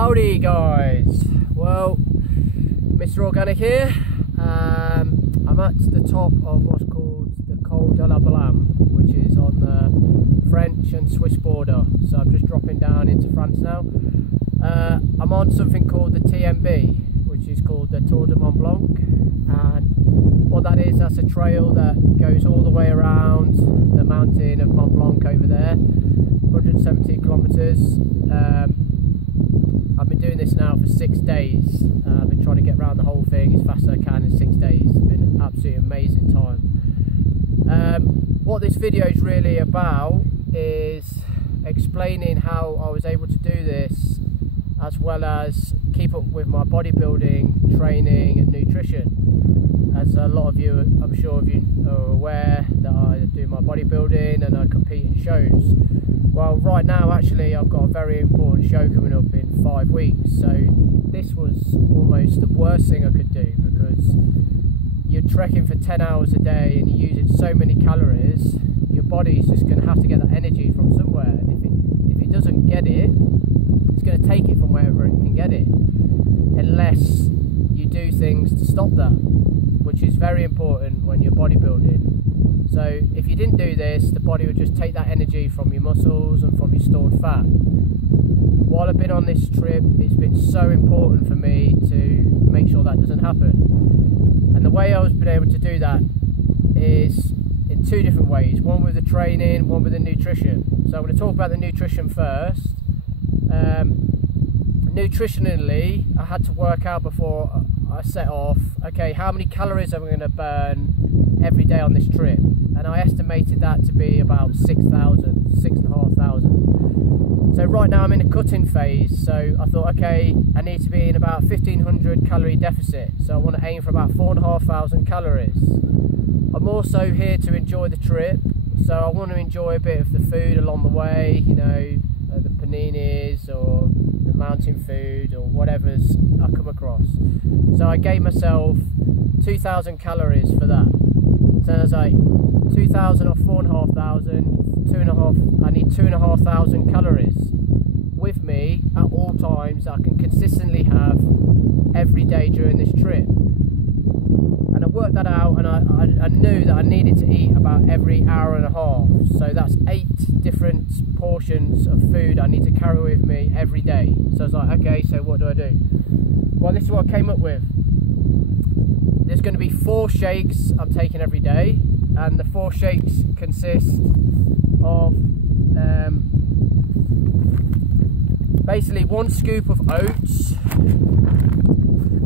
Howdy guys, well, Mr. Organic here. I'm at the top of what's called the Col de la Blam, which is on the French and Swiss border. So I'm just dropping down into France now. I'm on something called the TMB, which is called the Tour de Mont Blanc, and what that is, that's a trail that goes all the way around the mountain of Mont Blanc over there, 170 kilometers. I've been doing this now for 6 days. I've been trying to get around the whole thing as fast as I can in 6 days. It's been an absolutely amazing time. What this video is really about is explaining how I was able to do this, as well as keep up with my bodybuilding, training and nutrition. As a lot of you, I'm sure of you are aware, that I do my bodybuilding and I compete in shows. Well, right now actually I've got a very important show coming up in 5 weeks, so this was almost the worst thing I could do, because you're trekking for 10 hours a day and you're using so many calories. Your body's just going to have to get that energy from somewhere, and if it doesn't get it, it's going to take it from wherever it can get it, unless you do things to stop that, which is very important when you're bodybuilding. So if you didn't do this, the body would just take that energy from your muscles and from your stored fat. While I've been on this trip, it's been so important for me to make sure that doesn't happen. And the way I was been able to do that is in 2 different ways. One with the training, one with the nutrition. So I'm going to talk about the nutrition first. Nutritionally, I had to work out before I set off, okay, how many calories am I going to burn every day on this trip? And I estimated that to be about 6,000, 6,500. So right now I'm in a cutting phase, so I thought, okay, I need to be in about 1,500 calorie deficit, so I want to aim for about 4,500 calories. I'm also here to enjoy the trip, so I want to enjoy a bit of the food along the way, you know, the paninis or the mountain food or whatever's I come across. So I gave myself 2,000 calories for that. So I was like, 2,000 or 4,500, I need 2,500 calories with me at all times that I can consistently have every day during this trip. And I worked that out, and I knew that I needed to eat about every hour and a half. So that's 8 different portions of food I need to carry with me every day. So I was like, okay, so what do I do? Well, this is what I came up with. There's going to be 4 shakes I'm taking every day, and the 4 shakes consist of basically 1 scoop of oats,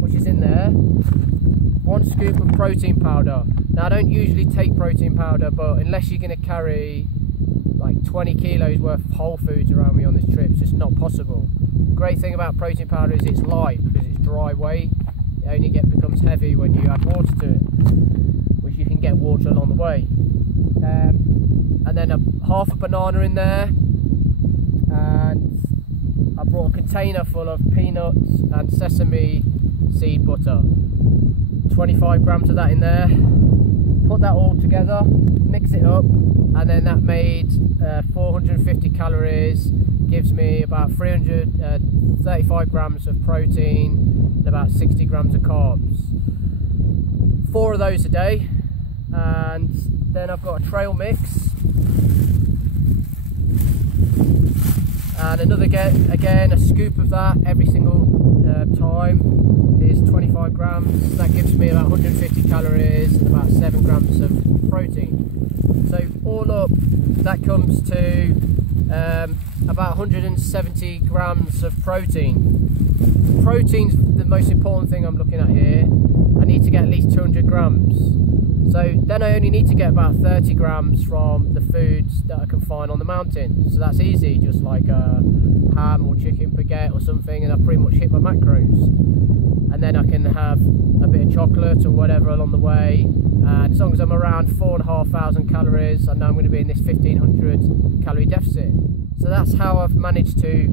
which is in there, 1 scoop of protein powder. Now I don't usually take protein powder, but unless you're going to carry like 20 kilos worth of whole foods around me on this trip, it's just not possible. The great thing about protein powder is it's light, because it's dry weight. It only becomes heavy when you add water to it, which you can get water along the way. And then half a banana in there, and I brought a container full of peanuts and sesame seed butter, 25 grams of that in there. Put that all together, mix it up, and then that made 450 calories, gives me about 335 grams of protein and about 60 grams of carbs. 4 of those a day. And then I've got a trail mix, and another, again, a scoop of that every single time is 25 grams. That gives me about 150 calories and about 7 grams of protein. So all up, that comes to about 170 grams of protein. Protein's the most important thing I'm looking at here. I need to get at least 200 grams. So then I only need to get about 30 grams from the foods that I can find on the mountain. So that's easy, just like a ham or chicken baguette or something, and I've pretty much hit my macros. And then I can have a bit of chocolate or whatever along the way. And as long as I'm around 4,500 calories, I know I'm going to be in this 1,500 calorie deficit. So that's how I've managed to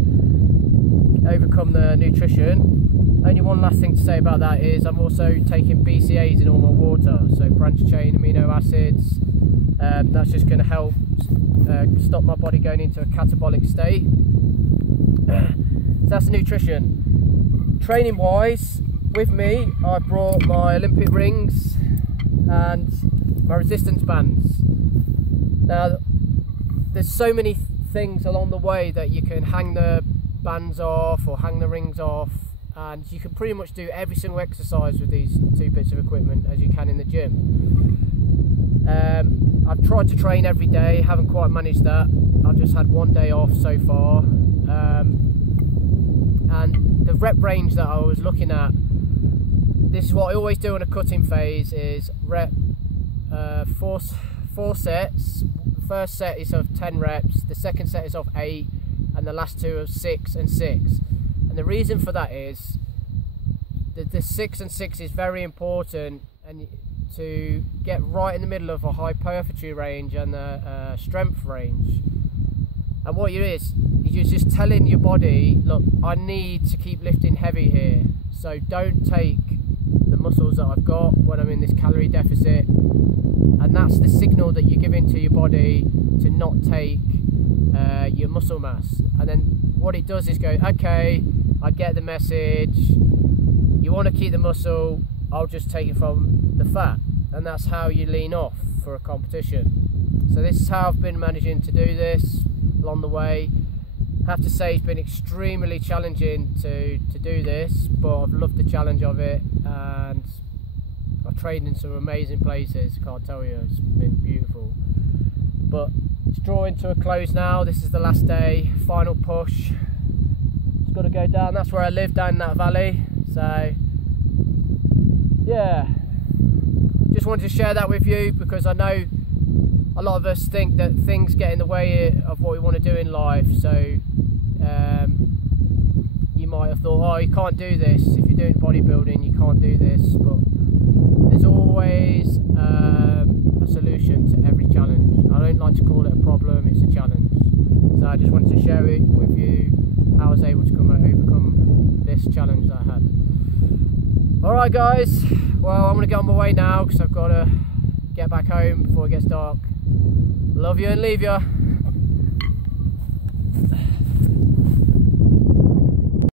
overcome the nutrition. Only one last thing to say about that is I'm also taking BCAAs in all my water, so branched chain amino acids. That's just going to help stop my body going into a catabolic state. that's the nutrition. Training wise, with me, I brought my Olympic rings and my resistance bands. Now, there's so many things along the way that you can hang the bands off or hang the rings off, and you can pretty much do every single exercise with these two bits of equipment as you can in the gym. I've tried to train every day, haven't quite managed that. I've just had one day off so far, and the rep range that I was looking at, this is what I always do in a cutting phase, is rep four sets. The first set is of 10 reps, the second set is of 8, and the last two of 6 and 6. And the reason for that is that the 6 and 6 is very important, and to get right in the middle of a hypertrophy range and a strength range. And what you is you're just telling your body, look, I need to keep lifting heavy here, so don't take the muscles that I've got when I'm in this calorie deficit. And that's the signal that you're giving to your body to not take your muscle mass. And then what it does is go, okay, I get the message, you want to keep the muscle, I'll just take it from the fat. And that's how you lean off for a competition. So this is how I've been managing to do this along the way. I have to say it's been extremely challenging to do this, but I've loved the challenge of it, and I've trained in some amazing places, can't tell you, it's been beautiful. But it's drawing to a close now. This is the last day, final push. Just got to go down, that's where I live, down in that valley. So yeah, just wanted to share that with you, because I know a lot of us think that things get in the way of what we want to do in life. So you might have thought, oh, you can't do this. If you're doing bodybuilding, you can't do this. But there's always a solution to every challenge. I don't like to call it a problem, it's a challenge. So I just wanted to share it with you how I was able to overcome this challenge that I had. Alright guys, well, I'm going to get on my way now because I've got to get back home before it gets dark. Love you and leave you.